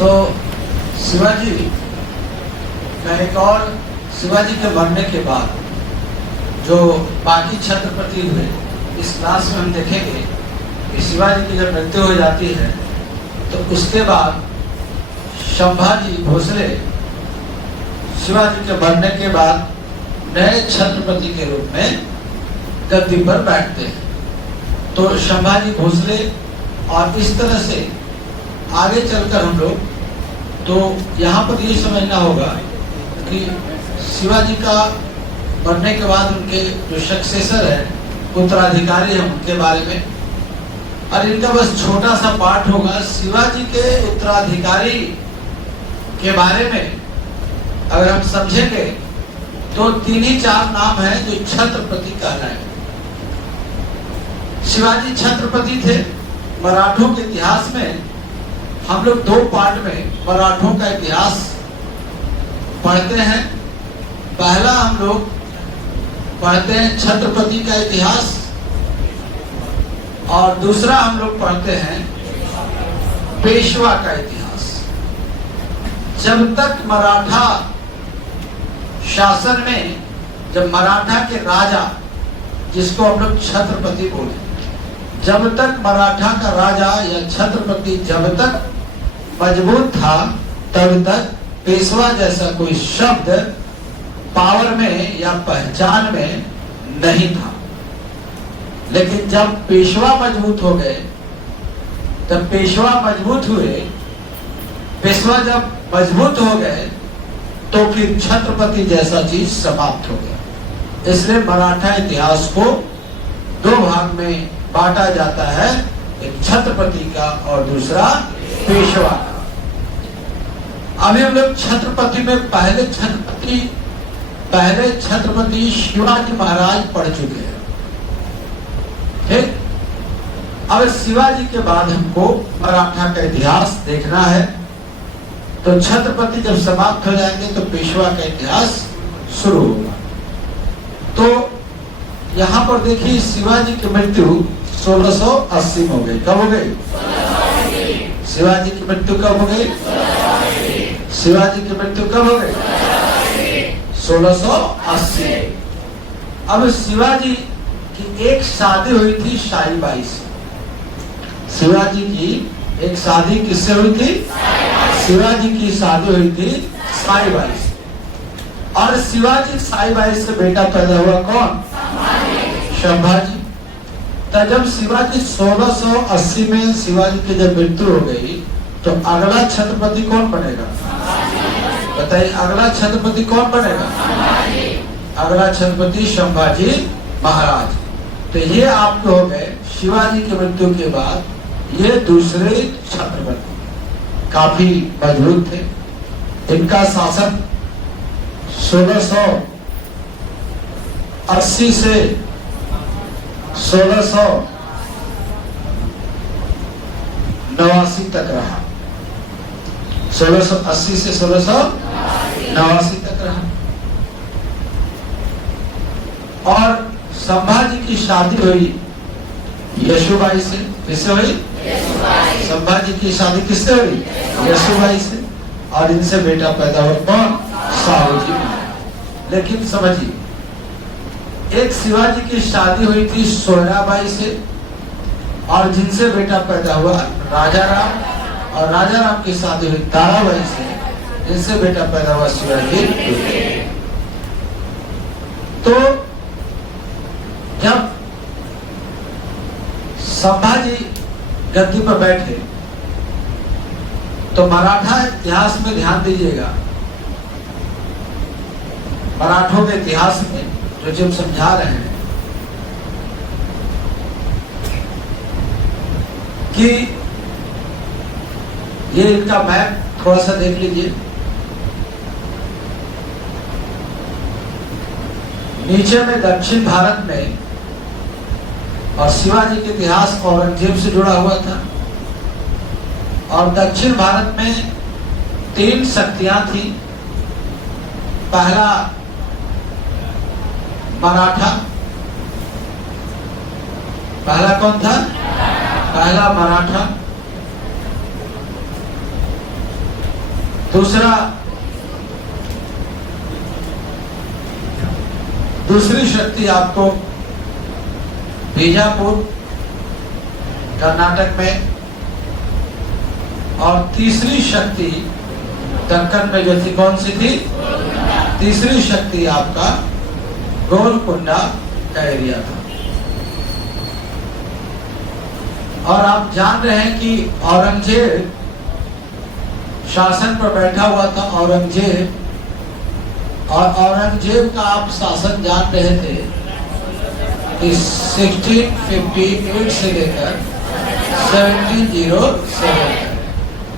तो शिवाजी का एक और, शिवाजी के मरने के बाद जो बाकी छत्रपति हुए, इस क्लास में हम देखेंगे कि शिवाजी की जब मृत्यु हो जाती है तो उसके बाद संभाजी भोसले शिवाजी के मरने के बाद नए छत्रपति के रूप में गद्दी पर बैठते हैं। तो संभाजी भोसले, और इस तरह से आगे चलकर हम लोग, तो यहाँ पर ये समझना होगा कि शिवाजी का मरने के बाद उनके जो सक्सेसर है, उत्तराधिकारी है, उनके बारे में, और इनका बस छोटा सा पाठ होगा शिवाजी के उत्तराधिकारी के बारे में। अगर हम समझेंगे तो 3 ही 4 नाम हैं जो छत्रपति कहलाए। शिवाजी छत्रपति थे। मराठों के इतिहास में हम लोग 2 पार्ट में मराठों का इतिहास पढ़ते हैं। पहला हम लोग पढ़ते हैं छत्रपति का इतिहास, और दूसरा हम लोग पढ़ते हैं पेशवा का इतिहास। जब तक मराठा शासन में, जब मराठा के राजा, जिसको हम लोग छत्रपति बोले, जब तक मराठा का राजा या छत्रपति जब तक मजबूत था, तब तक पेशवा जैसा कोई शब्द पावर में या पहचान में नहीं था। लेकिन जब पेशवा मजबूत हो गए, तब पेशवा मजबूत हुए, पेशवा जब मजबूत हो गए तो फिर छत्रपति जैसा चीज समाप्त हो गया। इसलिए मराठा इतिहास को 2 भाग में बांटा जाता है, एक छत्रपति का और दूसरा पेशवा का। अभी हम लोग छत्रपति में पहले छत्रपति शिवाजी महाराज पढ़ चुके हैं। ठीक, अब शिवाजी के बाद हमको मराठा का इतिहास देखना है। तो छत्रपति जब समाप्त हो जाएंगे तो पेशवा का इतिहास शुरू होगा। तो यहाँ पर देखिए, शिवाजी की मृत्यु 1680 में हो गई। कब हो गई? शिवाजी की मृत्यु कब हो गई? शिवाजी की मृत्यु कब हो गई? 1680। अब शिवाजी की एक शादी हुई थी शाही बाई से। शिवाजी की एक शादी किससे हुई थी? शिवाजी की शादी हुई थी साई बाई से। और शिवाजी साई बाई से बेटा पैदा हुआ कौन? संभाजी। तब जब शिवाजी 1680 में शिवाजी की जब मृत्यु हो गई तो अगला छत्रपति कौन बनेगा? बताइए, अगला छत्रपति कौन बनेगा? अगला छत्रपति संभाजी महाराज। तो ये आपके हो गए शिवाजी की मृत्यु के बाद ये दूसरे छत्रपति, काफी मजबूत थे। इनका शासन 1680 से 1689 तक रहा। 1680 से 1689 तक रहा। और संभाजी की शादी हुई यशोबाई से। किससे हुई? संभाजी की शादी किससे हुई? यशोबाई से। और इनसे बेटा पैदा हुआ कौन? साहूजी। लेकिन समझिए, एक शिवाजी की शादी हुई थी सोयराबाई से, और जिनसे बेटा पैदा हुआ राजा राम, और राजा राम की शादी हुई ताराबाई से, जिनसे बेटा पैदा हुआ शिवाजी। तो जब संभाजी गद्दी पर बैठे तो मराठा इतिहास में ध्यान दीजिएगा, मराठों के इतिहास में जो जब समझा रहे हैं कि ये इनका मैप थोड़ा सा देख लीजिए। नीचे में दक्षिण भारत में, और शिवाजी के इतिहास औरंगजेब से जुड़ा हुआ था, और दक्षिण भारत में 3 शक्तियां थी। पहला मराठा, पहला कौन था? पहला मराठा, दूसरी शक्ति आपको बीजापुर कर्नाटक में, और तीसरी शक्ति दक्कन में जो थी, कौन सी थी? तीसरी शक्ति आपका गोलकुंडा का एरिया था। और आप जान रहे हैं कि औरंगजेब शासन पर बैठा हुआ था, औरंगजेब, और औरंगजेब का आप शासन जान रहे थे कि 1658 से लेकर 1707,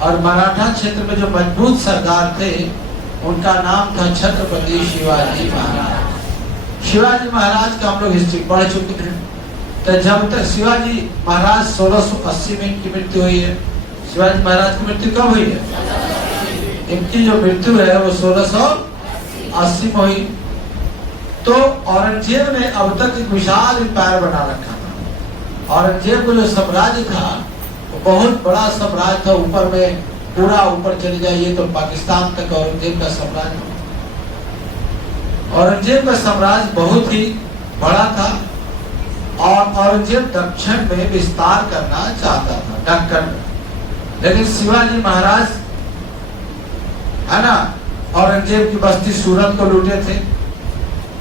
और मराठा क्षेत्र में जो मजबूत सरदार थे उनका नाम था छत्रपति शिवाजी महाराज। शिवाजी महाराज का हम लोग हिस्ट्री पढ़ चुके हैं। तो जब तक शिवाजी महाराज 1680 में इनकी मृत्यु हुई है। शिवाजी महाराज की मृत्यु कब हुई है? इनकी जो मृत्यु है वो 1680 में हुई। तो औरंगजेब ने अब तक एक विशाल एम्पायर बना रखा था। औरंगजेब को जो साम्राज्य था वो बहुत बड़ा साम्राज्य था, ऊपर में पूरा ऊपर चले जाइए तो पाकिस्तान तक औरंगजेब का साम्राज्य। औरंगजेब का साम्राज्य बहुत ही बड़ा था और औरंगजेब दक्षिण में विस्तार करना चाहता था, दक्कन में। लेकिन शिवाजी महाराज है ना, औरंगजेब की बस्ती सूरत को लूटे थे,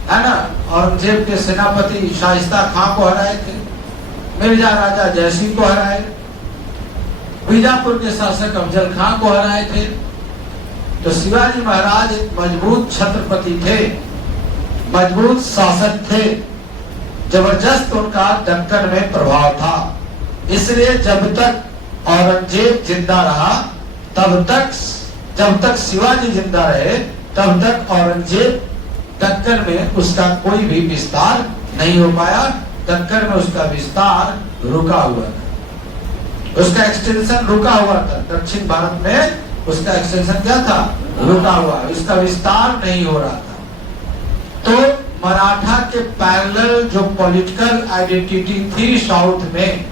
है ना। औरंगजेब के सेनापति शाइस्ता खां को हराए थे, मिर्जा राजा जयसिंह को हराए, बीजापुर के शासक अफजल खां को हराए थे। तो शिवाजी महाराज एक मजबूत छत्रपति थे, मजबूत शासक थे, जबरदस्त उनका दक्कन में प्रभाव था। इसलिए जब तक औरंगजेब जिंदा रहा तब तक, जब तक शिवाजी जिंदा रहे तब तक औरंगजेब दक्कन में उसका कोई भी विस्तार नहीं हो पाया। दक्कन में उसका विस्तार रुका हुआ था, उसका एक्सटेंशन रुका हुआ था। दक्षिण भारत में उसका एक्सटेंशन क्या था? रुका हुआ, उसका विस्तार नहीं हो रहा था। तो मराठा के पैरेलल जो पॉलिटिकल आइडेंटिटी थी साउथ में,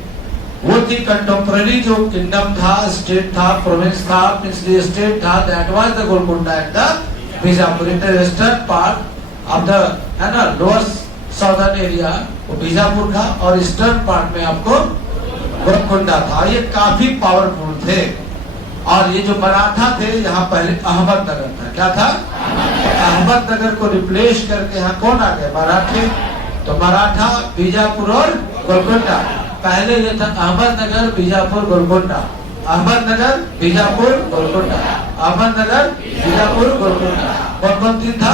वो थी कंटेम्पररी जो किंगडम था, स्टेट था, प्रोविंस था, प्रिंसली स्टेट था, that was the Golconda and the Bijapur. In the western part of the, है ना, लोअर साउदर्न एरिया वो बीजापुर था, और ईस्टर्न पार्ट में आपको गोलकुंडा था। ये काफी पावरफुल थे। और ये जो मराठा थे, यहाँ पहले अहमदनगर था। क्या था? अहमदनगर को रिप्लेस करके यहाँ कौन आ गए? मराठे। तो मराठा, बीजापुर और गोलकुंडा। पहले ये था अहमदनगर, बीजापुर, गोलकुंडा, अहमदनगर, बीजापुर, गोलकुंडा, अहमदनगर, बीजापुर, गोलकुंडा। कौन कौन तीन था?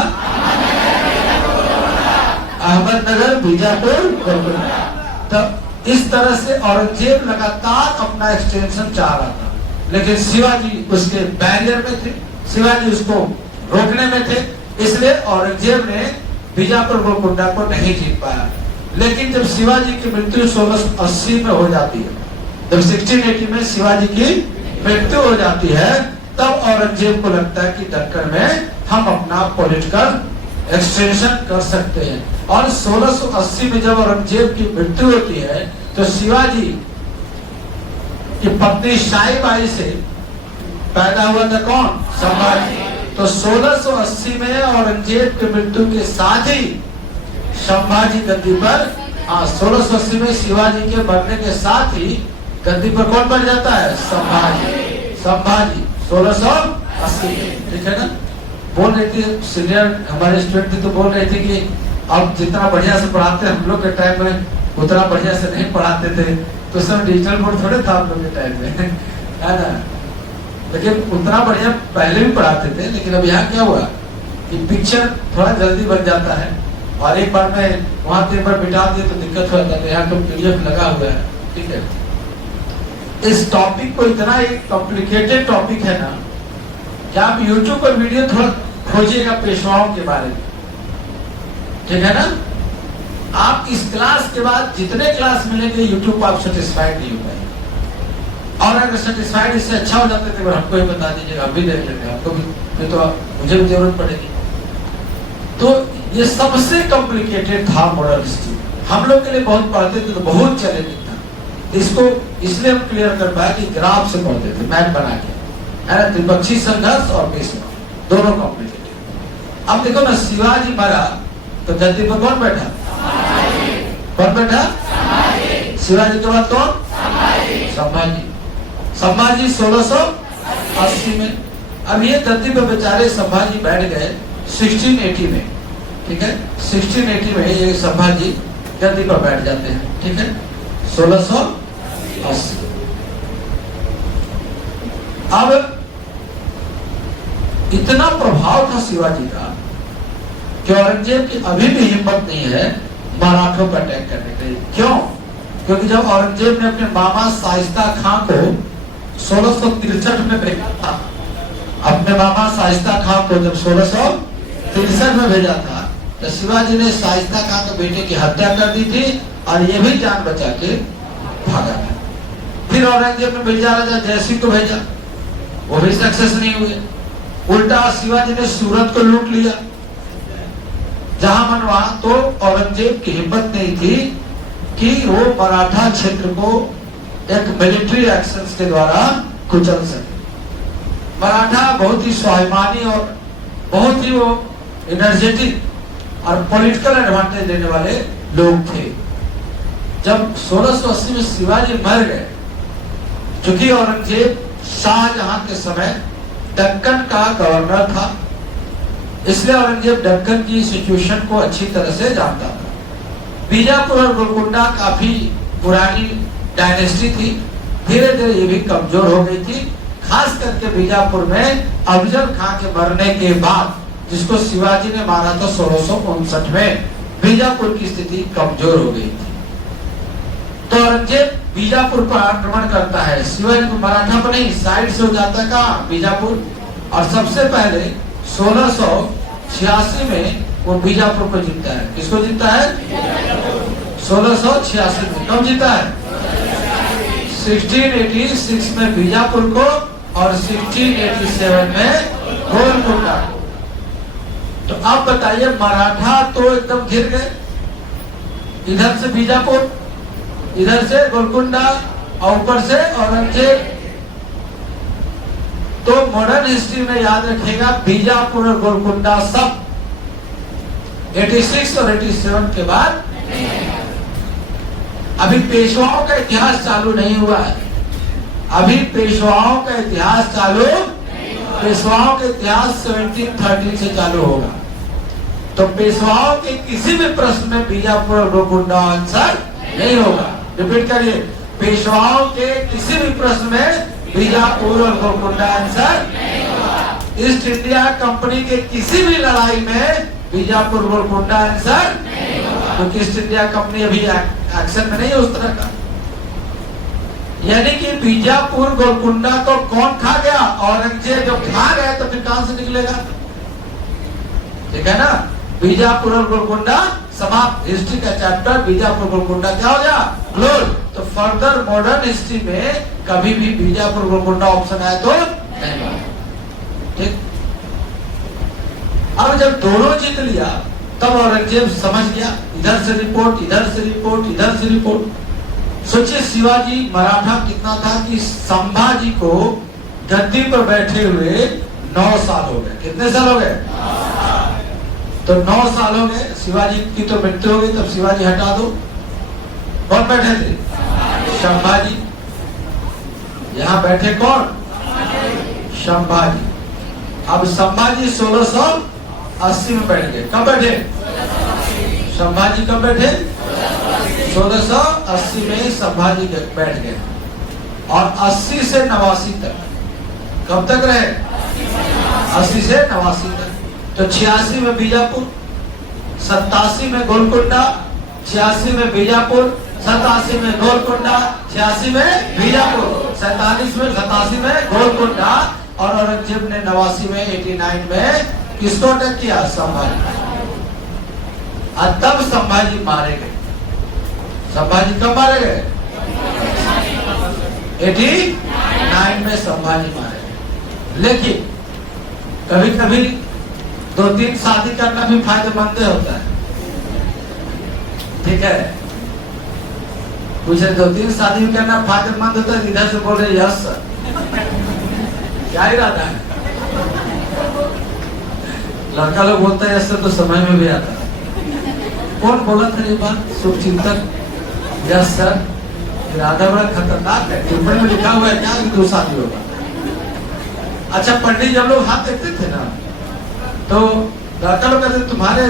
अहमदनगर, बीजापुर, गोलकुंडा। तो इस तरह से औरंगजेब लगातार अपना एक्सटेंशन चाह रहा था, लेकिन शिवाजी उसके बैरियर में थे, शिवाजी उसको रोकने में थे। इसलिए औरंगजेब ने बीजापुर गोलकुंडा को नहीं जीत पाया। लेकिन जब शिवाजी की मृत्यु 1680 में हो जाती है, जब 1680 में शिवाजी की मृत्यु हो जाती है, तब औरंगजेब को लगता है कि दक्कन में हम अपना पॉलिटिकल एक्सटेंशन कर सकते हैं। और 1680 में जब औरंगजेब की मृत्यु होती है तो शिवाजी की पत्नी शाहीबाई से पैदा हुआ था कौन? संभाजी। तो 1680 में औरंगजेब की मृत्यु के साथ ही संभाजी गद्दी पर, 1680 में शिवाजी के मरने के साथ ही गद्दी पर कौन बढ़ जाता है? संभाजी। संभाजी 1680, ठीक है ना। बोल रही थी सीनियर हमारे स्टूडेंट थी, तो बोल रहे थे कि अब जितना बढ़िया से पढ़ाते हम लोग के टाइम में उतना बढ़िया से नहीं पढ़ाते थे। तो सब डिजिटल बोर्ड थोड़े था हम लोग के टाइम में, है ना। लेकिन उतना बढ़िया पहले भी पढ़ाते थे। लेकिन अब यहाँ क्या हुआ कि पिक्चर थोड़ा जल्दी बन जाता है, और एक बार में वहां 3 बार बिठा दिए तो दिक्कत हो जाता है। यहाँ तो PDF लगा हुआ है, ठीक है। इस टॉपिक को, इतना एक कॉम्प्लिकेटेड टॉपिक है ना, कि आप YouTube पर वीडियो थोड़ा खोजिएगा पेशवाओं के बारे में, ठीक है ना। आप इस क्लास के बाद जितने क्लास मिलेंगे YouTube पर आप सेटिस्फाइड नहीं हो पाएंगे। और अगर सेटिस्फाइड इससे अच्छा हो जाते थे हमको ही बता दीजिएगा, हम भी देख लेते हैं, आपको भी, फिर तो मुझे भी जरूरत पड़ेगी। तो ये सबसे कॉम्प्लिकेटेड था मॉडर्न हिस्ट्री। हम लोग के लिए बहुत पढ़ते थे तो बहुत चैलेंजिंग था। इसको इसलिए हम क्लियर कर पाए कि ग्राफ से पढ़ते थे, मैप बना के। है ना, त्रिपक्षीय संघर्ष और पेशवा दोनों कॉम्प्लिकेटेड। अब देखो ना, शिवाजी मरा तो गद्दी पर कौन बैठा? कौन बैठा? शिवाजी के बाद कौन? संभाजी। संभाजी 1680 में। अब ये गद्दी पर बेचारे संभाजी बैठ गए 1680 में, ठीक है, 1680 में ये संभाजी गद्दी पर बैठ जाते हैं, ठीक है, 1680। अब इतना प्रभाव था शिवाजी का कि औरंगजेब की अभी भी हिम्मत नहीं है मराठों पर अटैक करने के लिए। क्यों? क्योंकि जब औरंगजेब ने अपने मामा शाइस्ता खां को 1663 में भेजा था, अपने मामा शाइस्ता खां को जब 1663 में भेजा था, तो शिवाजी ने शाइस्ता खां के बेटे की हत्या कर दी थी और ये भी जान बचा के भागा था। फिर औरंगजेब ने भेजा राजा जयसिंह को भेजा, वो भी सक्सेस नहीं हुए। उल्टा शिवाजी ने सूरत को लूट लिया, जहां मन वहां। तो औरंगजेब की हिम्मत नहीं थी कि वो मराठा क्षेत्र को एक मिलिट्री एक्शंस के द्वारा कुचल सके। मराठा बहुत ही स्वाभिमानी और बहुत ही वो एनर्जेटिक और पॉलिटिकल एडवांटेज देने वाले लोग थे। जब 1680 में शिवाजी मर गए, चूंकि औरंगजेब शाहजहां के समय दक्कन का गवर्नर था, इसलिए औरंगजेब दक्कन की सिचुएशन को अच्छी तरह से जानता था। बीजापुर और गोलकुंडा काफी पुरानी डायनेस्टी थी, धीरे धीरे ये भी कमजोर हो गई थी। खास करके बीजापुर में अफजल खां के मरने के बाद, जिसको शिवाजी ने मारा था 1659 में, बीजापुर की स्थिति कमजोर हो गई थी। तो औरंगजेब बीजापुर पर आक्रमण करता है, शिवाजी को मराठा पर नहीं, साइड से हो जाता है कहाँ? बीजापुर। और सबसे पहले 1686 में वो बीजापुर को जीतता है। किसको जीतता है? 1686 में। कब जीता है? 1686 में बीजापुर को और 1687 में गोलकुंडा को। तो अब बताइए, मराठा तो एकदम घिर गए, इधर से बीजापुर, इधर से गोलकुंडा और ऊपर से औरंगजेब। तो मॉडर्न हिस्ट्री में याद रखिएगा, बीजापुर और गोलकुंडा सब 86 और 87 के बाद। अभी पेशवाओं का इतिहास चालू नहीं हुआ है, अभी पेशवाओं का इतिहास चालू, पेशवाओं का इतिहास 1713 से चालू होगा। तो पेशवाओं के किसी भी प्रश्न में बीजापुर और गोलकुंडा आंसर नहीं होगा। रिपीट करिए, पेशवाओं के किसी भी प्रश्न में बीजापुर और गोलकुंडा आंसर नहीं होगा। ईस्ट इंडिया कंपनी के किसी भी लड़ाई में बीजापुर गोलकुंडा आंसर नहीं होगा, क्योंकि ईस्ट इंडिया कंपनी अभी एक्शन में नहीं है उस तरह का। यानी कि बीजापुर गोलकुंडा को कौन खा गया? औरंगजेब। जब खा गया तो फिर कहां से निकलेगा? ठीक है ना, बीजापुर और गोलकुंडा समाप्त। हिस्ट्री का चैप्टर बीजापुर गोलकुंडा क्या हो गया? क्लोज। तो फर्दर मॉडर्न हिस्ट्री में कभी भी बीजापुर गोलकुंडा ऑप्शन आए तो नहीं। ठीक। अब जब दोनों जीत लिया, तब औरंगजेब समझ गया, इधर से रिपोर्ट, इधर से रिपोर्ट, इधर से रिपोर्ट। सोचिए शिवाजी मराठा कितना था कि संभाजी को गद्दी पर बैठे हुए 9 साल हो गए। कितने साल हो गए? तो 9 साल हो गए। शिवाजी की तो मृत्यु हो गई, तब शिवाजी हटा दो। कौन बैठे थे? संभाजी। यहाँ बैठे कौन? संभाजी। अब संभाजी 1680 में बैठ गए। कब बैठे? संभाजी कब बैठे? 1680 में संभाजी बैठ गए और 80 से 89 तक। कब तक रहे? 80 से 89 तक। तो 86 में बीजापुर, 87 में गोलकुंडा, 86 में बीजापुर, 87 में गोलकुंडा, 86 में बीजापुर, 47 में, 87 में गोलकुंडा। और औरंगजेब ने 89 में, 89 में किसको अटैक किया? संभाजी। और तब संभाजी मारे गए। संभाजी कब मारे गए? 89 में संभाजी मारे गए। लेकिन कभी कभी 2-3 शादी करना भी फायदेमंद होता है। ठीक है, कुछ 2-3 शादी करना फायदेमंद होता है। इधर से बोल रहे यस सर, क्या इरादा है? लड़का लोग बोलता है ऐसे तो समय में भी आता है। कौन बोला था ये बात? शुभचिंतक। यस सर, इरादा बड़ा खतरनाक है। टिप्पणी में लिखा हुआ है क्या कि 2 शादी होगा। अच्छा, पंडित जब लोग हाथ देखते थे ना, तो लड़का लोग कहते तुम्हारे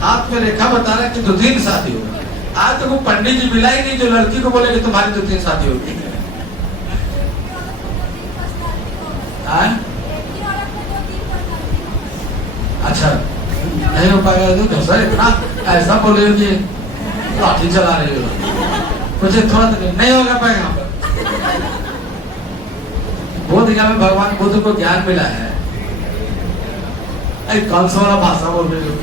हाथ में रेखा बता रहा है कि 2-3 शादी होगा। आज तो वो पंडित जी मिला ही नहीं जो लड़की को बोले कि तुम्हारी 2-3 शादी होगी। अच्छा, नहीं हो पाएगा तो सर इतना ऐसा बोल रहे हो कि लाठी चला रहे हो, मुझे थोड़ा तो नहीं होगा पाएगा। बोध गया में भगवान बुद्ध को ज्ञान मिला है। कौन सा वाला भाषा बोल रहे हो?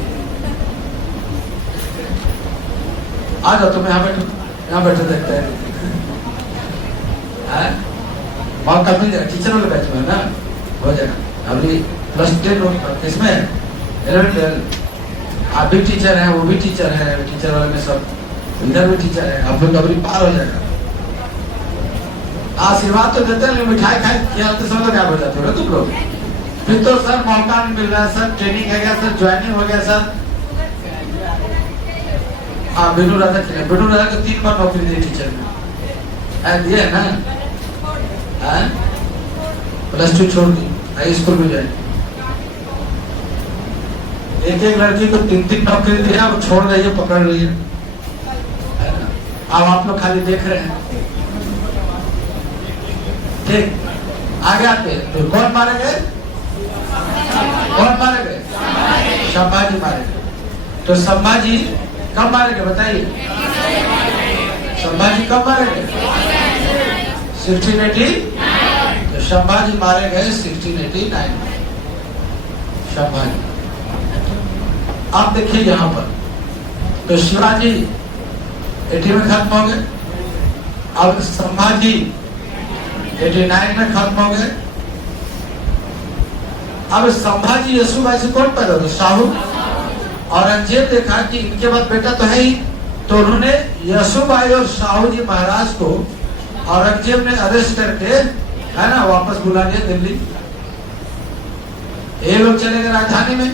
आ जाओ, तुम यहाँ बैठो देखते हैं। मौका मिल जाएगा, टीचर वाले बैच में ना हो जाएगा। अभी +10 किसमें 11-12 आप भी टीचर हैं, वो भी टीचर है, टीचर वाले में सब इधर भी टीचर है। आप लोग अभी पार हो जाएगा। आशीर्वाद तो देते हैं, मिठाई खाए खिलाते समय तो क्या हो जाते हो तुम लोग। फिर तो सर मौका नहीं मिल रहा है, सर ट्रेनिंग है गया, सर ज्वाइनिंग हो गया सर। हाँ, बिनू राधा को 3 बार नौकरी दी टीचर में, दिया है ना। +2 छोड़ दी, हाई स्कूल में जाए। एक लड़की को 3-3 नौकरी दिया, वो छोड़ रही है, पकड़ रही है। अब आप लोग खाली देख रहे हैं। ठीक, आगे आते तो कौन मारे गए? कौन मारे गए? संभाजी मारे गए। तो संभाजी कब मारे गए बताइए? संभाजी कब मारे गए? 1680। तो संभाजी मारे गए 1689 में। संभाजी। आप देखिए यहाँ पर, तो शिवाजी 80 में खत्म हो गए। अब संभाजी 89 में खत्म हो गए। अब संभाजी यशुबाई से कौन पैदा हुआ? शाहू। औरंगजेब देखा कि इनके बाद बेटा तो है ही, तो उन्होंने यशुबाई और शाहू जी महाराज को औरंगजेब ने अरेस्ट करके, है ना, वापस बुला लिया दिल्ली। ये लोग चले गए राजधानी में।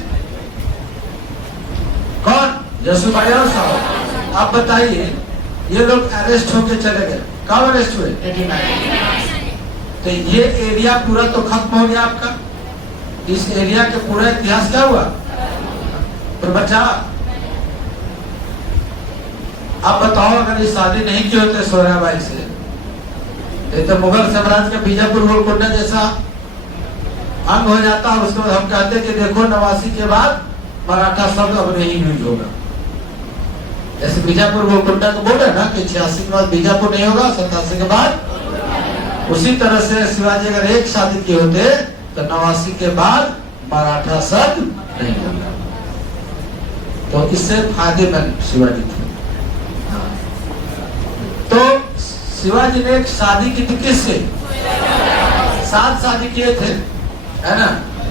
कौन? यशुबाई और शाहू। आप बताइए, ये लोग अरेस्ट होके चले गए। कब अरेस्ट हुए? 89। तो ये एरिया पूरा तो खत्म हो गया आपका। इस एरिया के पूरा इतिहास क्या हुआ? तो बचा। आप बताओ, अगर ये शादी नहीं की होते सोहराबाई से, तो मुगल साम्राज्य का बीजापुर गोलकोंडा जैसा अंग हो जाता। और उसके बाद हम कहते कि देखो 89 के बाद मराठा शब्द अब नहीं यूज होगा। जैसे बीजापुर गोलकोंडा को बोले ना कि 86 के बाद बीजापुर नहीं होगा, 87 के बाद। उसी तरह से शिवाजी अगर एक शादी किए होते तो 89 के बाद मराठा शब्द नहीं होगा। तो इससे फायदेमंद शिवाजी थे। तो शिवाजी ने एक शादी की थी किससे? 7 शादी किए थे, है ना।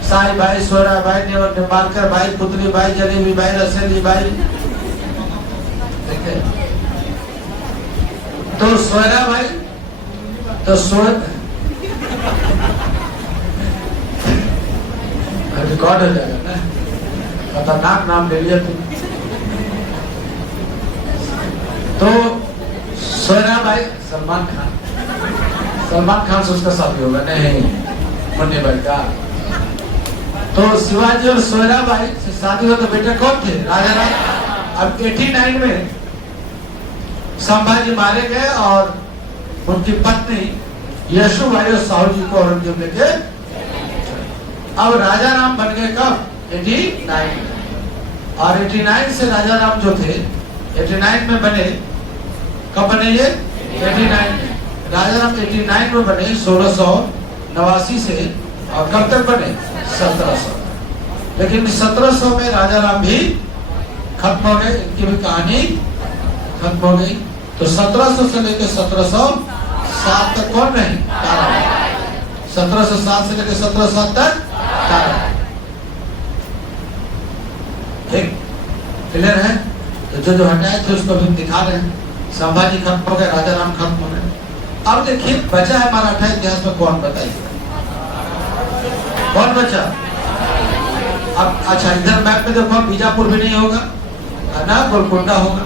साई भाई, सोहराबाई, निम्बालकर भाई, पुतली भाई, जलेबी भाई, रसेली भाई। तो सोहराबाई तो रिकॉर्ड हो जाएगा ना, खतरनाक नाम ले लिया तुम। तो सोहराबाई सलमान खान से उसका शादी होगा नहीं, मुन्नी भाई का। तो शिवाजी और सोहराबाई से शादी हुआ तो बेटा कौन थे? राजा राम। अब 89 में संभाजी मारे गए और उनकी पत्नी यशुबाई और शाहू जी को औरंगजेब लेके। अब राजा राम बन गए कब? 89 में। और 89 से राजा राम जो थे 89 में बने। कब बने ये? 89 में। राजा राम 89 में बने 1689 से। और कब तक बने? 1700। लेकिन 1700 में राजा राम भी खत्म हो गए, इनकी भी कहानी खत्म हो गई। तो 1700 से लेकर 1707 तक कौन रहे? तारा। 1707 से लेकर 1707 तक तारा। ठीक, क्लियर है? तो जो हटाए थे उसको भी दिखा रहे हैं। संभाजी खत्म हो गए, राजा राम खत्म हो गए। अब देखिए बचा है मराठा इतिहास में कौन? बताइए। कौन बचा? अब अच्छा इधर मैप में देखो, बीजापुर भी नहीं होगा ना, गोलकोंडा होगा।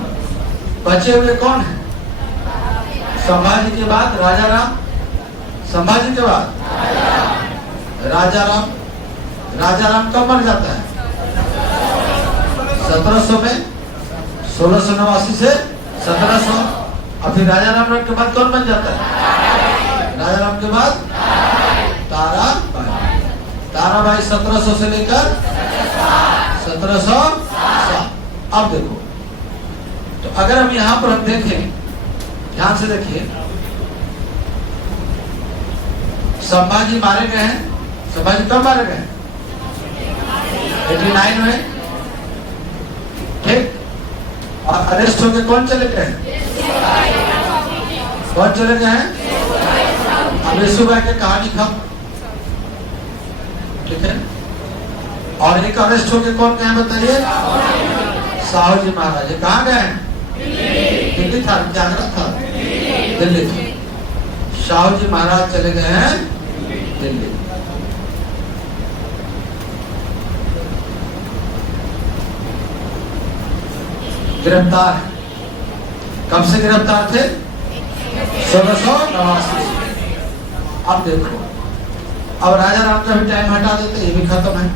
बचे हुए कौन है? संभाजी के बाद राजा राम, संभाजी के बाद राजा राम। राजा राम कब मर जाता है? 1700 में, 1689 से 1700। और फिर राजा राम के बाद कौन बन जाता है? राजा राम के बाद ताराबाई। ताराबाई 1700 से लेकर 1707। अब देखो, तो अगर हम यहां पर हम देखें, ध्यान से देखिए, संभाजी मारे गए हैं। संभाजी कब मारे गए? 89 में, ठीक। और अरेस्ट होके कौन चले गए? कौन चले गए हैं? अब येसुबाई की कहानी खत्म, ठीक है। और एक अरेस्ट होके कौन गए बताइए? साहू जी महाराज। कहाँ गए? दिल्ली था, जागृत था, दिल्ली था। साहू जी महाराज चले गए हैं दिल्ली। गिरफ्तार है। कब से गिरफ्तार थे? 1689। अब देखो, अब राजा राम का भी टाइम हटा देते, ये भी खत्म है,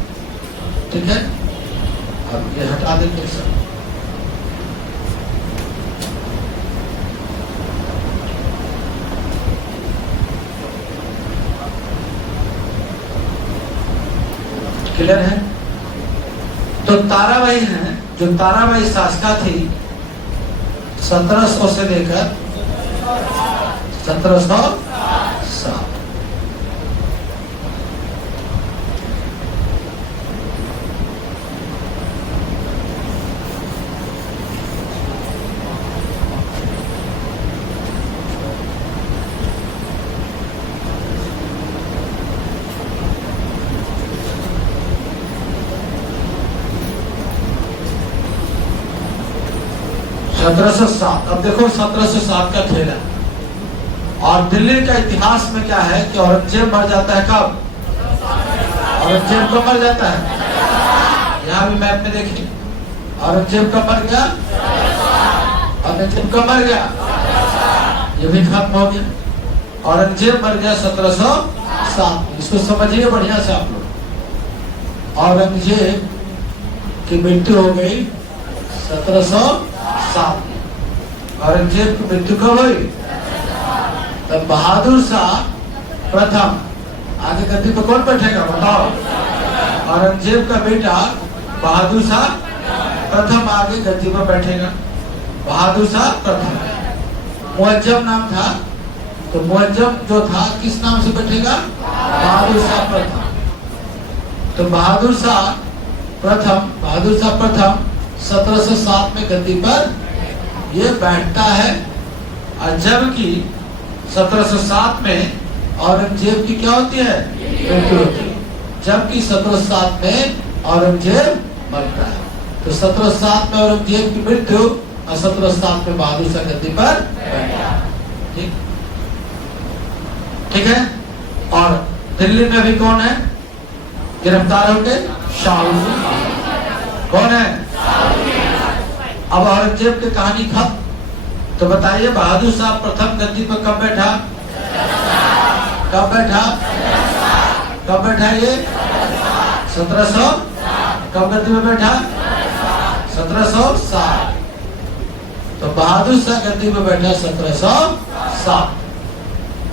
ठीक है। अब ये हटा देते सब। क्लियर है? तो ताराबाई है, जो ताराबाई शासका थी 1700 से लेकर 1707। 1707। अब देखो 1707 का खेल है। और दिल्ली का इतिहास में क्या है कि औरंगजेब मर जाता है कब? औरंगजेब कब मर जाता है? यहाँ भी मैप में देखिए, औरंगजेब कब मर गया? औरंगजेब कब मर गया? ये भी खत्म हो गया। औरंगजेब मर गया 1707। इसको समझिए बढ़िया से आप लोग। औरंगजेब की मृत्यु हो गई 1707। औरंगजेब की मृत्यु कब हुई? तब बहादुर शाह प्रथम आगे गद्दी पर कौन बैठेगा बताओ? औरंगजेब का बेटा बहादुर शाह प्रथम आगे गद्दी पर बैठेगा। बहादुर शाह प्रथम, मुअज्जम नाम था, तो मुअज्जम जो था किस नाम से बैठेगा? बहादुर शाह प्रथम। तो बहादुर शाह प्रथम 1707 में गद्दी पर ये बैठता है। और जबकि 1707 में औरंगजेब की क्या होती है? मृत्यु होती है। जबकि 1707 में औरंगजेब मरता है। तो 1707 में औरंगजेब की मृत्यु और 1707 में बहादुर शाह गद्दी पर बैठा है। ठीक है। और दिल्ली में भी कौन है गिरफ्तार होंगे? शाहू जी। कौन है? अब औरंगजेब की कहानी खत्म। तो बताइए बहादुर शाह प्रथम गद्दी पर कब बैठा? कब बैठा ये? 1700। कब गद्दी में बैठा? 1707। तो बहादुर शाह गद्दी में बैठा 1707।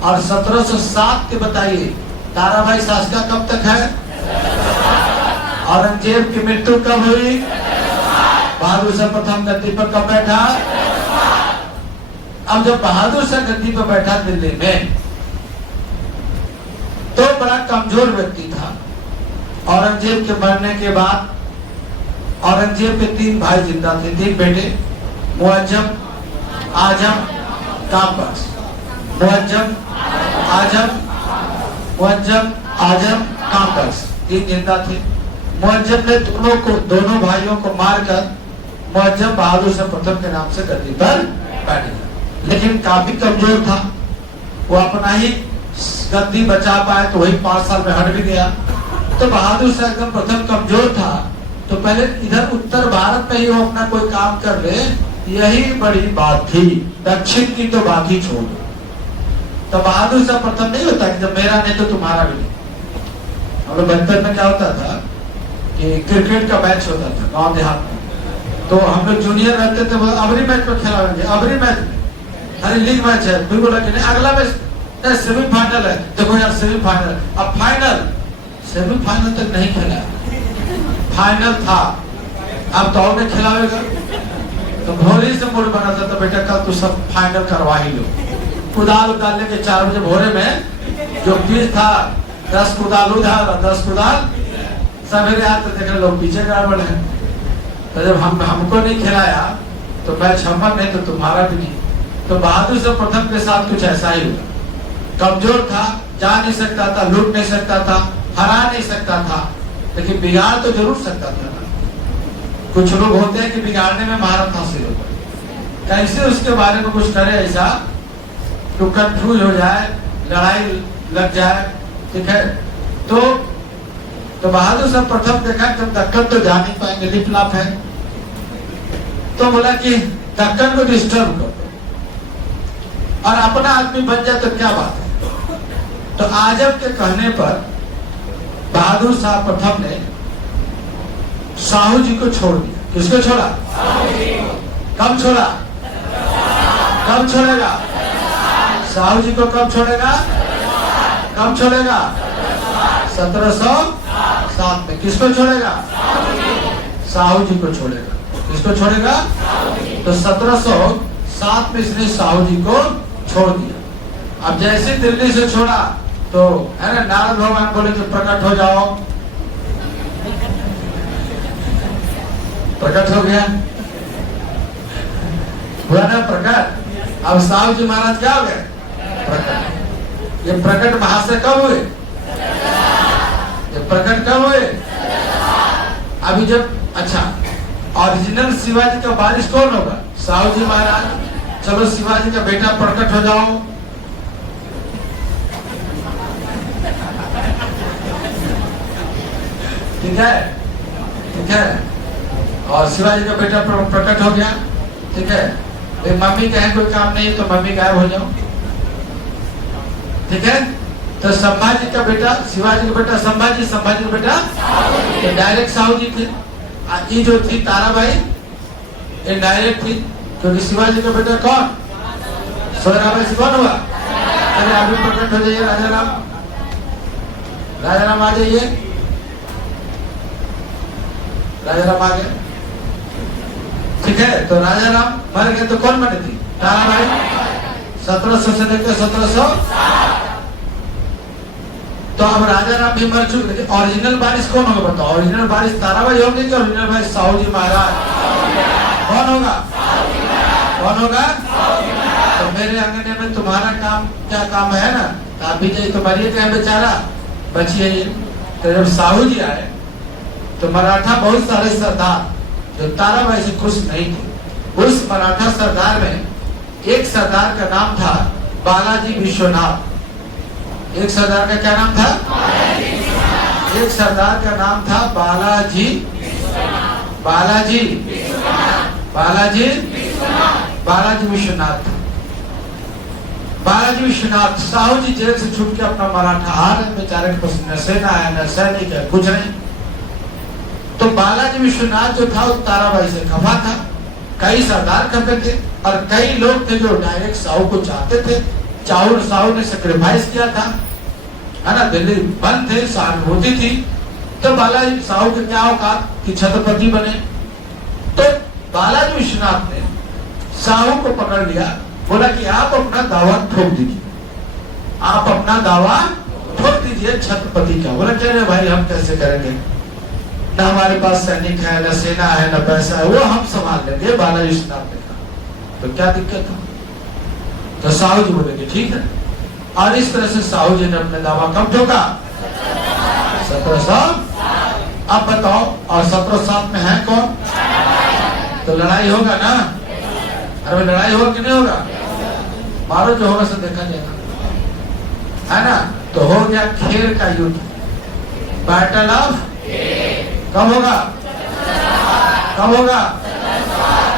और 1707 के बताइए ताराबाई शासका कब तक है? औरंगजेब की मृत्यु कब हुई? बहादुर शाह प्रथम गद्दी पर कब बैठा? अब जब बहादुर शाह गद्दी पर बैठा दिल्ली में, तो बड़ा कमजोर व्यक्ति था। औरंगजेब के मरने के बाद औरंगजेब के 3 भाई जिंदा थे, 3 बेटे, मुअज्जम, आजम, काम्बक्स। मुअज्जम, आजम, काम्बक्स 3 जिंदा थे। मुअज्जम ने दोनों भाइयों को मारकर मुअज्जम बहादुर शाह प्रथम के नाम से गद्दी पर बैठ गया। लेकिन काफी कमजोर था, वो अपना ही गद्दी बचा पाए, तो वही 5 साल में हट भी गया। तो बहादुर शाह एकदम प्रथम कमजोर था, तो पहले इधर उत्तर भारत में ही वो अपना कोई काम कर ले, यही बड़ी बात थी। दक्षिण की तो बात ही छोड़। तो बहादुर शाह प्रथम नहीं होता कि जब मेरा नहीं तो तुम्हारा भी नहीं। हम लोग बचपन में क्या होता था कि क्रिकेट का मैच होता था गांव देहात में, तो हम लोग जूनियर रहते थे, अबरी मैच में खेलाएंगे, अबरी मैच में, अरे लीग मैच है, फिर बोला कि नहीं अगला मैच सेमीफाइनल है, देखो यार सेमीफाइनल, अब फाइनल, सेमीफाइनल तक नहीं खेला, फाइनल था, अब दौड़ में खिलावेगा। तो भोरे से मूड बना था, तो बेटा कल तू सब फाइनल करवा ही लो। कुदाल उतारने के 4 बजे भोरे में जो पिच था, 10 कुदाल उधार 10 कुदाल सवेरे आते देखे लोग पीछे गड़बड़ है। तो जब हमको नहीं खिलाया तो मैच हमर नहीं तो तुम्हारा भी नहीं। तो बहादुर से प्रथम के साथ कुछ ऐसा ही हुआ। कमजोर था, जा नहीं सकता था, लूट नहीं सकता था, हरा नहीं सकता था, लेकिन बिगाड़ तो जरूर सकता था ना। कुछ लोग होते हैं कि बिगाड़ने में महारत हासिल होता है, कैसे उसके बारे में कुछ करे ऐसा तो कंफ्यूज हो जाए, लड़ाई लग जाए, ठीक है। तो बहादुर साहब प्रथम देखा जब दक्कन तो जा नहीं पाएंगे, लिपलाप है, तो बोला कि दक्कन को डिस्टर्ब कर दो और अपना आदमी बन जाए तो क्या बात है। तो आजम के कहने पर बहादुर साहब प्रथम ने साहू जी को छोड़ दिया। किसको छोड़ा? कब छोड़ा? कब छोड़ेगा? साहू जी को कब छोड़ेगा? कब छोड़ेगा? 1707 में। किसको छोड़ेगा? साहू जी को छोड़ेगा। किसको छोड़ेगा? तो 1707 में इसने साहू जी को छोड़ दिया। अब जैसे दिल्ली से छोड़ा तो है ना, नारद भगवान बोले कि प्रकट हो जाओ, प्रकट हो गया, हुआ ना प्रकट। अब साहू जी महाराज क्या हो गए? प्रकट। ये प्रकट महाशय कब हुए? ये प्रकट कब हुए? अभी जब, अच्छा, ओरिजिनल शिवाजी का वारिस कौन होगा? साहू जी महाराज। चलो शिवाजी का बेटा प्रकट हो जाओ, ठीक है, ठीक है। और शिवाजी का बेटा प्रकट हो गया, ठीक है। एक मम्मी कहे कोई काम नहीं तो मम्मी गायब हो जाओ, ठीक है। तो संभाजी का बेटा, शिवाजी का बेटा संभाजी, संभाजी का बेटा तो डायरेक्ट साहू जी थे। ये जो थी ताराबाई ये डायरेक्ट थी, क्योंकि शिवाजी का बेटा कौन? सोयराबाई से कौन हुआ? अरे अभी प्रकट हो जाइए राजा राम, राजा राम आ जाइए, राजा राम आ गए, ठीक है। तो राजा राम मर गए तो कौन बने थी? ताराबाई। 1700 से लेकर 1700। तो अब राजा राम भी मर चुके थे। ओरिजिनल वारिस कौन होगा बताओ? ओरिजिनल वारिस ताराबाई होगी कि ओरिजिनल वारिस साहू जी महाराज? कौन होगा? कौन होगा? तो मेरे अंगने में तुम्हारा काम क्या काम है ना, आप भी जाइए, तो मरिए क्या बेचारा, बचिए। तो जब साहू जी आए तो मराठा बहुत सारे सरदार जो ताराबाई से खुश नहीं थे, उस मराठा सरदार में एक सरदार का नाम था बालाजी विश्वनाथ। एक सरदार का क्या नाम था? एक सरदार का नाम था बालाजी, बालाजी, बालाजी, बालाजी विश्वनाथ। बालाजी विश्वनाथ साहू जी जेल से छूट के अपना मराठा आ रहे, बेचारे के पास न सेना है न सैनिक है, कुछ नहीं। तो बालाजी विश्वनाथ जो था वो ताराबाई से खफा था। कई सरदार खफे थे और कई लोग थे जो डायरेक्ट साहू को चाहते थे। साहू ने सेक्रीफाइस किया था, है ना, दिल्ली बंद थे, सहानुभूति थी। तो बालाजी साहू के क्या औकात कि छत्रपति बने। तो बालाजी विश्वनाथ ने साहू को पकड़ लिया, बोला कि आप अपना दावा ठोक दीजिए, आप अपना दावा ठोक दीजिए छत्रपति का। बोला क्या भाई हम कैसे करेंगे, न हमारे पास सैनिक है, न सेना है, न पैसा है, वो हम संभाल लेंगे। बालाजी विश्वनाथ ने कहा तो क्या दिक्कत है? तो साहू जी बोले कि ठीक है। और इस तरह से साहू जी ने अपने दावा कब ठोका? 1700। अब बताओ, और 1707 में है कौन? तो लड़ाई होगा ना, अरे लड़ाई होगा कि नहीं होगा? मारो जो होगा सब देखा जाएगा, है ना। तो हो गया खेर का युद्ध। बैटल ऑफ कब होगा? कब होगा?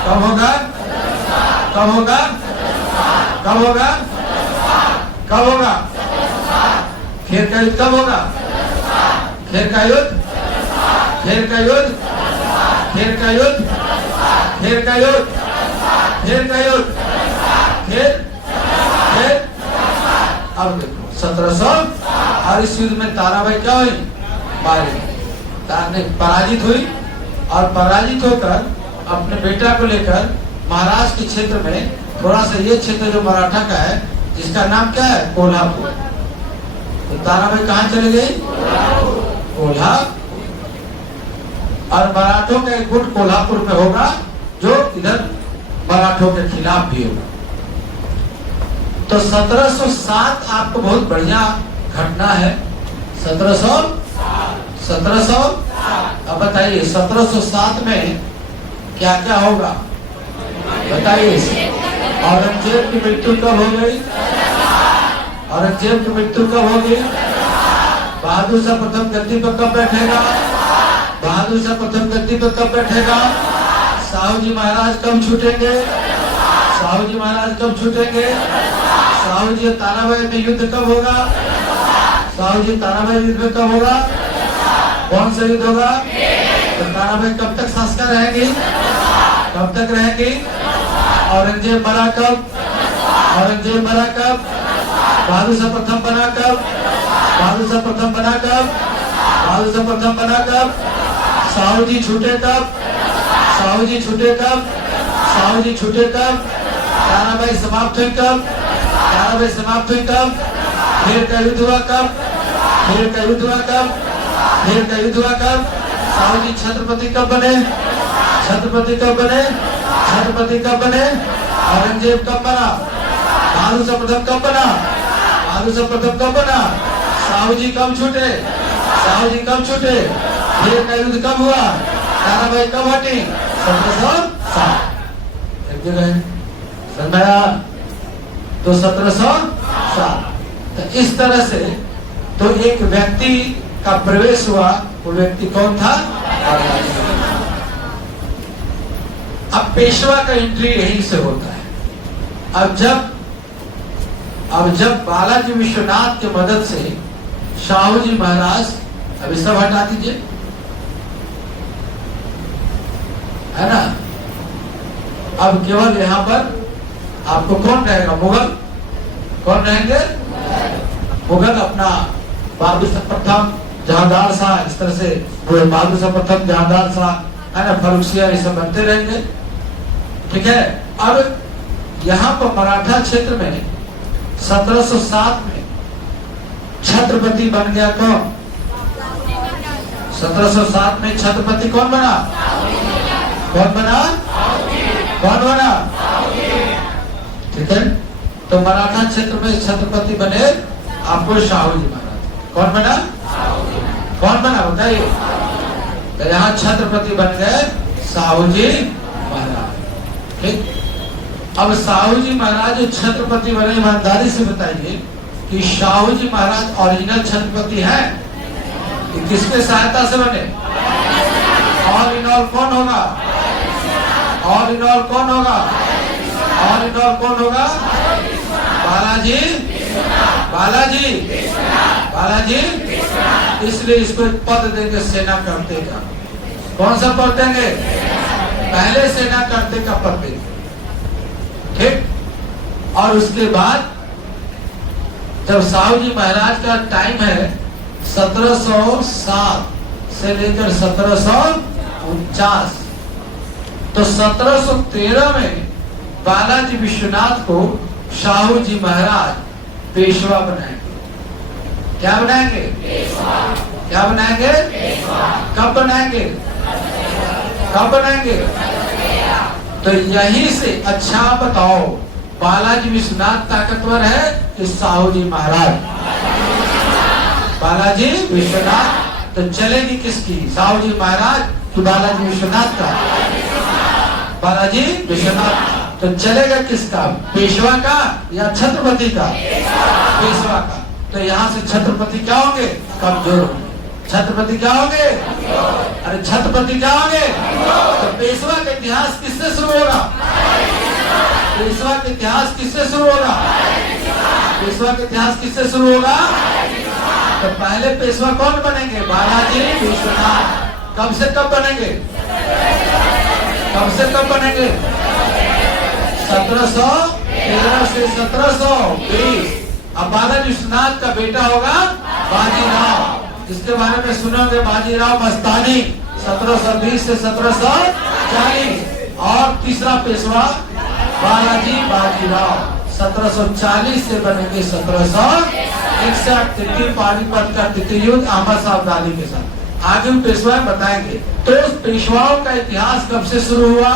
कब होगा? कब होगा? कब होगा? कब होगा? खेर का युद्ध कब होगा? खेर का युद्ध, खेर का युद्ध, खेर का युद्ध, खेर का युद्ध, खेर का युद्ध, खेर खेर। अब देखो 1700 और इस युद्ध में ताराबाई क्या हुई? मारी, पराजित हुई और पराजित होकर अपने बेटा को लेकर महाराष्ट्र के क्षेत्र में, थोड़ा सा ये क्षेत्र जो मराठा का है जिसका नाम क्या है? कोल्हापुर। तो ताराबाई कहाँ चले गई? कोल्हापुर। और मराठों का एक गुट कोल्हापुर में होगा जो इधर मराठों के खिलाफ भी होगा। तो 1707 आपको बहुत बढ़िया घटना है। 1700 अब बताइए 1707 में क्या क्या होगा बताइए। औरंगजेब की मृत्यु कब हो गई? औरंगजेब की मृत्यु कब होगी? बहादुर शाह प्रथम गद्दी पर कब बैठेगा? बहादुर शाह प्रथम गद्दी पर कब बैठेगा? साहू जी महाराज कब छूटेंगे? साहू जी महाराज कब छूटेंगे? साहू जी ताराबाई में युद्ध कब होगा? साहू जी ताराबाई युद्ध में कब होगा? कौन सा युद्ध होगा? तो ताराबाई कब तक शासक रहेंगी? कब तक रहेंगी? औरंगजेब मरा कब? औरंगजेब मरा कब? बहादुर शाह प्रथम बना कब? बहादुर शाह प्रथम बना कब? बहादुर शाह प्रथम बना कब? साहू जी छूटे कब? साहू जी छूटे कब? साहू जी छूटे कब? ताराबाई समाप्त हुई कब? ताराबाई समाप्त हुई कब? खेर का युद्ध हुआ कब? खेर का युद्ध हुआ कब? खेर का युद्ध हुआ कब? साहू जी छत्रपति कब बने? छत्रपति कब बने? छत्रपति कब बने? औरंगजेब कब बना? बहादुर शाह प्रथम कब बना? बहादुर शाह प्रथम कब बना? साहू जी कब छूटे? साहू जी कब छूटे? खेर का युद्ध कब हुआ? ताराबाई कब हटी? 1707। एक जगह समझाया तो 1707। तो इस तरह से तो एक व्यक्ति का प्रवेश हुआ। वो व्यक्ति कौन था? अब पेशवा का एंट्री यहीं से होता है। अब जब बालाजी विश्वनाथ की मदद से शाहू जी महाराज, अभी सब हटा दीजिए, है ना। अब केवल यहाँ पर आपको कौन रहेगा? मुगल। कौन रहेंगे? मुगल अपना बहादुर शाह प्रथम, जहांदार शाह, इस तरह से बहादुर शाह प्रथम, जहांदार शाह, है ना, फरुखसिया, ये सब बनते रहेंगे। ठीक है। अब यहाँ पर मराठा क्षेत्र में 1707 में छत्रपति बन गया कौन? 1707 में छत्रपति कौन बना? कौन बना? कौन बना? ठीक है। तो मराठा क्षेत्र में छत्रपति बने आपको शाहू जी महाराज। कौन बना? कौन बना बताइए। तो यहाँ छत्रपति बन गए शाहू जी महाराज। ठीक। अब शाहू जी महाराज जो छत्रपति बने, ईमानदारी से बताइए कि शाहू जी महाराज ओरिजिनल छत्रपति है कि किसके सहायता से बने? ऑल इन ऑल कौन होगा? ऑल इन ऑल कौन होगा? ऑल इन ऑल कौन होगा? बालाजी, बालाजी, बालाजी। इसलिए इसको एक पद देंगे सेना करते का। कौन सा पद देंगे? पहले सेना करते का पद देंगे। ठीक। और उसके बाद जब साहू जी महाराज का टाइम है 1707 से लेकर 1749, तो 1713 में बालाजी विश्वनाथ को शाहू जी महाराज पेशवा बनाएंगे। क्या बनाएंगे? पेशवा। क्या बनाएंगे? पेशवा। कब बनाएंगे? कब बनाएंगे? तो यहीं से अच्छा बताओ, बालाजी विश्वनाथ ताकतवर है कि साहू जी महाराज? बालाजी विश्वनाथ। तो चलेगी किसकी? साहू जी महाराज कि बालाजी विश्वनाथ का? बालाजी विश्वनाथ। तो चलेगा किसका? पेशवा का या छत्रपति का? पेशवा का। तो यहाँ से छत्रपति क्या होंगे? कमजोर होंगे। छत्रपति क्या होंगे? अरे छत्रपति क्या होंगे? तो पेशवा का इतिहास किससे शुरू होगा? पेशवा का इतिहास किससे शुरू होगा? पेशवा का इतिहास किससे शुरू होगा? तो पहले पेशवा कौन बनेंगे? बालाजी विश्वनाथ। कब से कब बनेंगे? कब से कब बनेंगे? 1713 से 1720। अब बालाजी विश्वनाथ का बेटा होगा बाजीराव, जिसके बारे में सुनोगे, बाजीराव मस्तानी 1720 से 1740। और तीसरा पेशवा बालाजी बाजीराव 1740 से बनेंगे 1761। तृतीय पानीपत का तृतीय युद्ध अहमद शाह अब्दाली के साथ। आगे हम पेशवा बताएंगे। तो उस पेशवाओं का इतिहास कब से शुरू हुआ?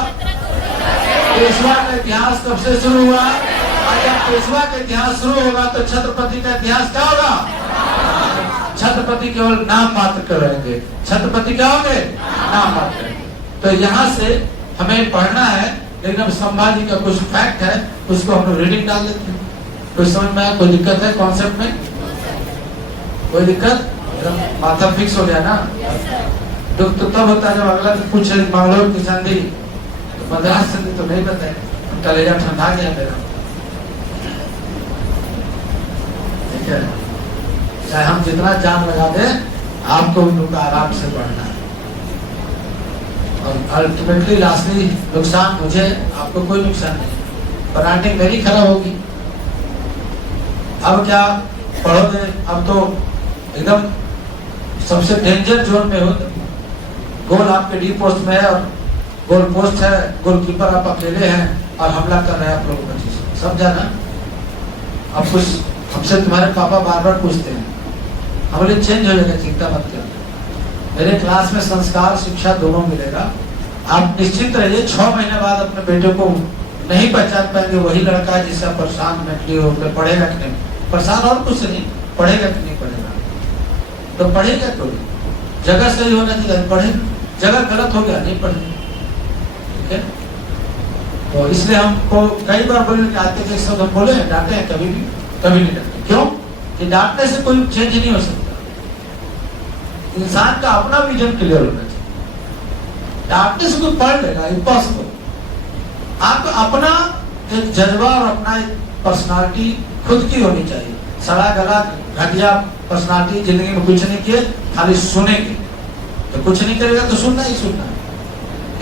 पेशवा का इतिहास कब से शुरू हुआ? जब पेशवा का इतिहास शुरू होगा तो छत्रपति का इतिहास क्या होगा? छत्रपति केवल नाम मात्र के रहेंगे। छत्रपति क्या होंगे? नाम मात्र। तो यहाँ से हमें पढ़ना है, लेकिन अब संभाजी का कुछ फैक्ट है, उसको हम लोग रीडिंग डाल देते हैं। कोई समझ में आया? कोई दिक्कत है कॉन्सेप्ट में? कोई दिक्कत? माथा फिक्स हो गया ना? दुख तो तब होता है जब अगला पूछे मंगलोर की संधि, तो मद्रास संधि तो नहीं बताए, कलेजा ठंडा गया मेरा। ठीक है, चाहे हम जितना जान लगा दे, आपको उनका आराम से पढ़ना है। और अल्टीमेटली लास्टली नुकसान मुझे, आपको कोई नुकसान नहीं। पर राइटिंग मेरी खराब होगी। अब क्या पढ़ोगे? अब तो एकदम सबसे डेंजर जोन में हो। गोल आपके डी पोस्ट में है और गोल पोस्ट है, गोलकीपर आप अकेले हैं और हमला कर रहे हैं आप लोग। सब जाना। अब कुछ हमसे तुम्हारे पापा बार बार पूछते हैं, हमारे चेंज हो जाएगा, चिंता मत कर। मेरे क्लास में संस्कार शिक्षा दोनों मिलेगा। आप निश्चित रहिए, 6 महीने बाद अपने बेटे को नहीं पहचान पाएंगे वही लड़का है जिससे परेशान मेंटली होकर पढ़ेगा कि नहीं। परेशान और कुछ नहीं, पढ़ेगा कि नहीं पढ़ेगा। तो पढ़ेगा क्यों? जगह सही होना चाहिए, पढ़े। जगह गलत हो गया, नहीं पढ़े। ठीक है, तो इसलिए हमको कई बार बोलने आते थे, सब हम बोले डांटे हैं, कभी भी कभी नहीं डांटे। क्यों? कि डांटने से कोई चेंज नहीं हो सकता। इंसान का अपना विजन क्लियर होना चाहिए। डांटने से कोई पढ़ लेगा, इम्पॉसिबल। आपको अपना एक जज्बा और अपना एक पर्सनालिटी खुद की होनी चाहिए। सड़ा गला घटिया पर्सनालिटी जिंदगी में कुछ नहीं किए, खाली सुनेंगे तो कुछ नहीं करेगा, तो सुनना ही सुनना है।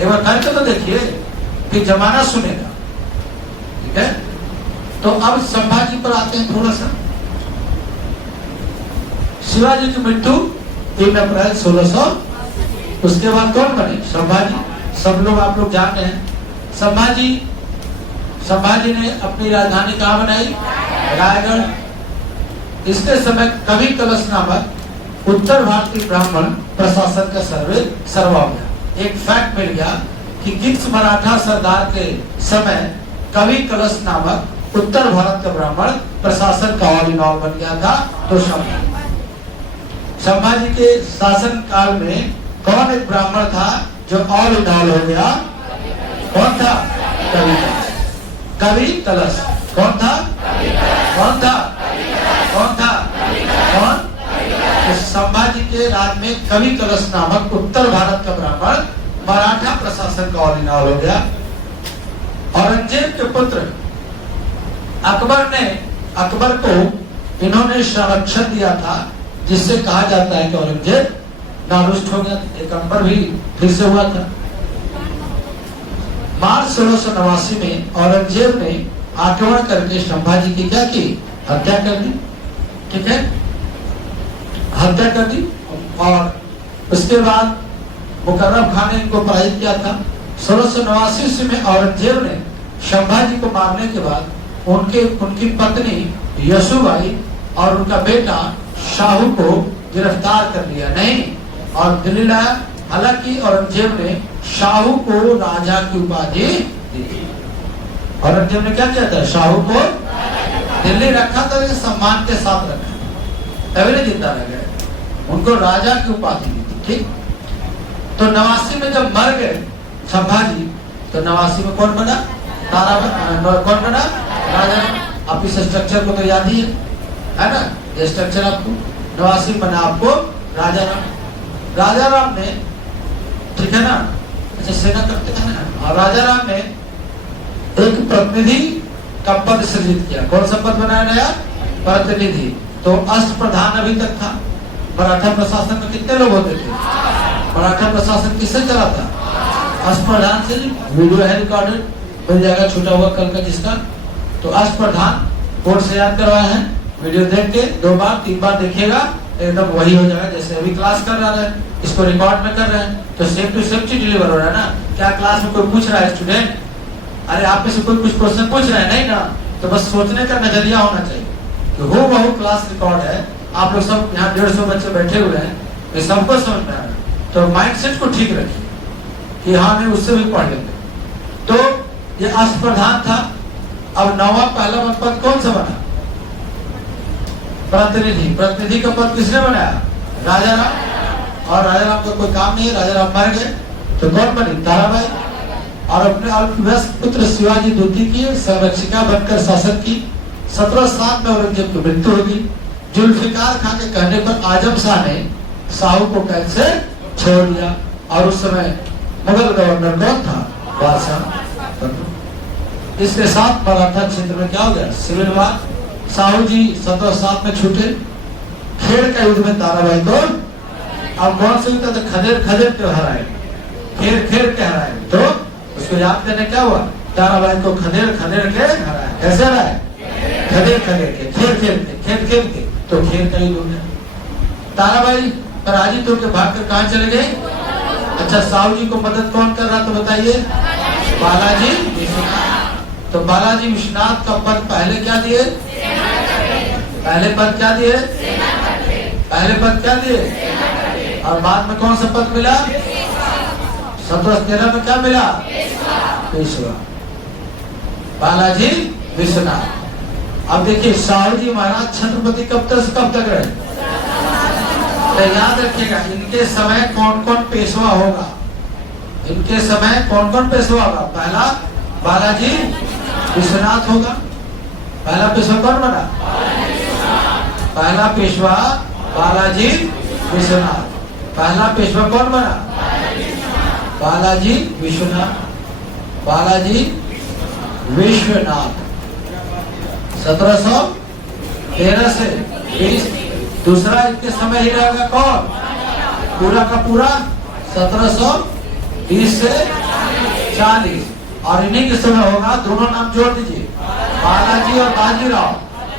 एक बार करके तो देखिए, फिर जमाना सुनेगा। ठीक है, तो अब संभाजी पर आते हैं थोड़ा सा। शिवाजी की मृत्यु 3 अप्रैल 1600। उसके बाद कौन बने? संभाजी। सब लोग आप लोग जानते हैं। संभाजी ने अपनी राजधानी कहाँ बनाई? रायगढ़। इसके समय कवि कलश नामक उत्तर भारतीय ब्राह्मण प्रशासन का सर्वा हो गया। एक फैक्ट मिल गया कि किस मराठा सरदार के समय कवि कलश नामक उत्तर भारत का ब्राह्मण प्रशासन का ऑल इन ऑल बन गया था। तो संभाजी के शासन काल में कौन एक ब्राह्मण था जो ऑल इन ऑल हो गया? कौन था? कवि कलश। कौन था? कौन था? कौन था? कौन? संभाजी के राज में कवि कलश नामक उत्तर भारत का ब्राह्मण मराठा प्रशासन का ऑल इन ऑल हो गया। औरंगजेब के पुत्र अकबर को इन्होंने संरक्षण दिया था, जिससे कहा जाता है कि औरंगजेब नारुष्ट हो गया। एक अंबर भी फिर से हुआ था। मार्च 1689 में औरंगजेब ने आक्रमण करके संभाजी की क्या की? हत्या कर दी। ठीक है, हत्या कर दी। और उसके बाद मुकर्रम खान ने इनको पराजित किया था। 1689 में औरंगजेब ने संभाजी को मारने के बाद उनकी पत्नी यशुबाई और उनका बेटा शाहू को गिरफ्तार कर लिया नहीं और दिल्ली लाया। हालांकि औरंगजेब ने शाहू को राजा की उपाधि दी। औरंगजेब ने क्या किया था? शाहू को दिल्ली रखा था, लेकिन सम्मान के साथ रखा, तभी नहीं जिंदा रह गए। उनको राजा की उपाधि दी थी। ठीक, तो 89 में जब मर गए संभाजी, तो 89 में कौन बना? कौन बना? राजा। आप इस स्ट्रक्चर को तो याद ही है ना? ये स्ट्रक्चर आपको 89 बना आपको राजा। राजा राम ने, ठीक है ना, अच्छा सेना करते हैं ना, और राजा राम ने एक प्रतिनिधि का पद सृजित किया। कौन सा पद बनाया नया? प्रतिनिधि। तो अष्ट प्रधान अभी तक था। मराठा प्रशासन में कितने लोग होते थे? मराठा प्रशासन किससे चला था? अष्ट प्रधान से। वीडियो है रिकॉर्डेड, मिल जाएगा छूटा हुआ कल का जिसका। तो अष्ट प्रधान बोर्ड से याद करवाया है, वीडियो देख के 2 बार 3 बार देखिएगा, एकदम वही हो जाएगा जैसे अभी क्लास कर रहा है, इसको रिकॉर्ड में कर रहे हैं तो सेम टू सेम चीज डिलीवर हो रहा है ना। क्या क्लास में कोई पूछ रहा है स्टूडेंट, अरे आप में से कोई कुछ क्वेश्चन पूछ रहा है? नहीं ना। तो बस सोचने का नजरिया होना चाहिए कि हो बहु क्लास रिकॉर्ड है, आप लोग सब यहाँ 150 बच्चे बैठे हुए हैं, ये सबको समझ में आ रहा है। तो माइंडसेट को ठीक रखिए कि हाँ नहीं उससे भी पढ़ लेंगे। तो ये अष्ट प्रधान था। अब नवा पहला पद कौन सा बना? प्रतिनिधि। प्रतिनिधि का पद किसने बनाया? राजा राम। और राजा राम का कोई काम नहीं है, राजा राम मर गए तो कौन बनी? ताराबाई। और अपने अल्पवयस्क पुत्र शिवाजी द्वितीय की संरक्षिका बनकर शासन की। 1707 में औरंगजेब की मृत्यु होगी। जुल्फिकार खान के कहने पर आजम शाह ने साहू को कैद से छोड़ दिया। और उस समय मुगल गवर्नर कौन था? बादशाह। इसके साथ मराठा क्षेत्र में क्या हो गया? सिविल वार। साहू जी 1707 में छूटे। खेड़ का युद्ध में ताराबाई को, अब कौन से युद्ध? खदेड़ खदेड़ के हराए, खेड़ खेड़ के हराए। तो उसको याद करने क्या हुआ? ताराबाई को खदेड़ खदेड़ के हराया। कैसे हराए? खदेड़ खदेड़ के, खेल खेल के, खेल खेल के। तो खेल का युद्ध हो गया। ताराबाई पराजित होकर भागकर कहाँ चले गए? अच्छा, साहू जी को मदद कौन कर रहा था बताइए? बालाजी विश्वनाथ। तो बालाजी विश्वनाथ का पद पहले क्या दिए? पहले पद क्या दिए? पहले पद क्या दिए? और बाद में कौन सा पद मिला? 1713 में क्या मिला? पेशवा। बालाजी विश्वनाथ। अब देखिए साहू जी महाराज छत्रपति कब तक रहे? तो याद रखिएगा इनके समय कौन कौन पेशवा होगा। इनके समय कौन कौन पेशवा होगा? पहला बालाजी विश्वनाथ होगा। पहला पेशवा कौन बना? पहला पेशवा बालाजी विश्वनाथ। पहला पेशवा कौन बना? बालाजी विश्वनाथ। बालाजी विश्वनाथ 1713 से 20। दूसरा इनके समय ही रहेगा कौन? पूरा का पूरा 1720 से 40। और इन्हीं के समय होगा, दोनों नाम जोड़ दीजिए, बालाजी और बाजीराव।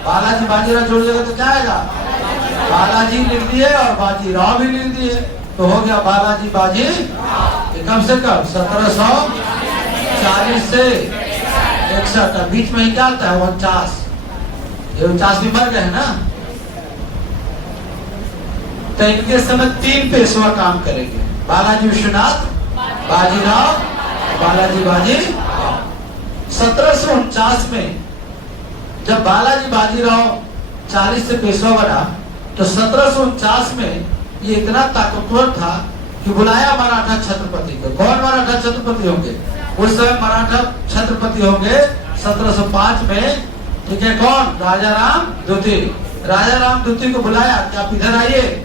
बालाजी बाजीराव जोड़ देगा तो क्या आएगा? बालाजी लिख दिए और बाजीराव भी लिख दिए तो हो गया बालाजी बाजी। कम से कम 1740 से 61। बीच में ही क्या आता है? 49। ये 49 भी मर गए हैं ना। तो इनके समय 3 पेशवा काम करेंगे, बालाजी विश्वनाथ, बाजीराव, बालाजी बाजी। 1749 में जब बालाजी बाजीराव 40 से पेशवा बना तो 1749 में ये इतना ताकतवर था कि बुलाया मराठा छत्रपति को। कौन मराठा छत्रपति होंगे? उस समय मराठा छत्रपति होंगे 1705 में, ठीक है। कौन? राजा राम द्वितीय। राजा राम द्वितीय को बुलाया कि आप इधर आइए।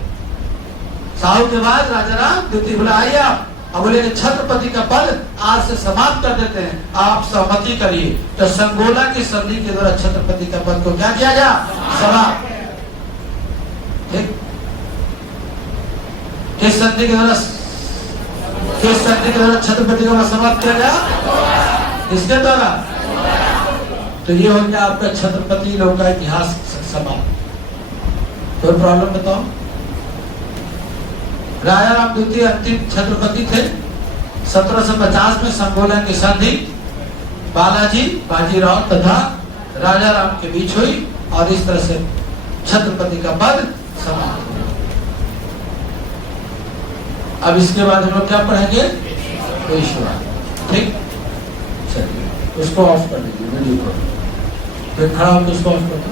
साहू के बाद राजा राम द्वितीय बुलाइए आप। अब बोले छत्रपति का पद आज से समाप्त कर देते हैं, आप सहमति करिए। तो संगोला की संधि के द्वारा छत्रपति का पद को क्या किया गया? समाप्त। ठीक। किस संधि के द्वारा छत्रपति का समाप्त किया गया? किसके द्वारा? तो ये हो गया आपका छत्रपति लोग का इतिहास समाप्त। कोई प्रॉब्लम बताओ? राजा राम द्वितीय अंतिम छत्रपति थे। 1750 में संगोला की संधि बालाजी बाजीराव तथा राजा राम के बीच हुई और इस तरह से छत्रपति का पद समाप्त हुआ। अब इसके बाद हम लोग क्या पढ़ेंगे? पेशवा। ठीक, चलिए उसको ऑफ कर दीजिए वीडियो को। फिर खड़ा होकर उसको ऑफ कर दो।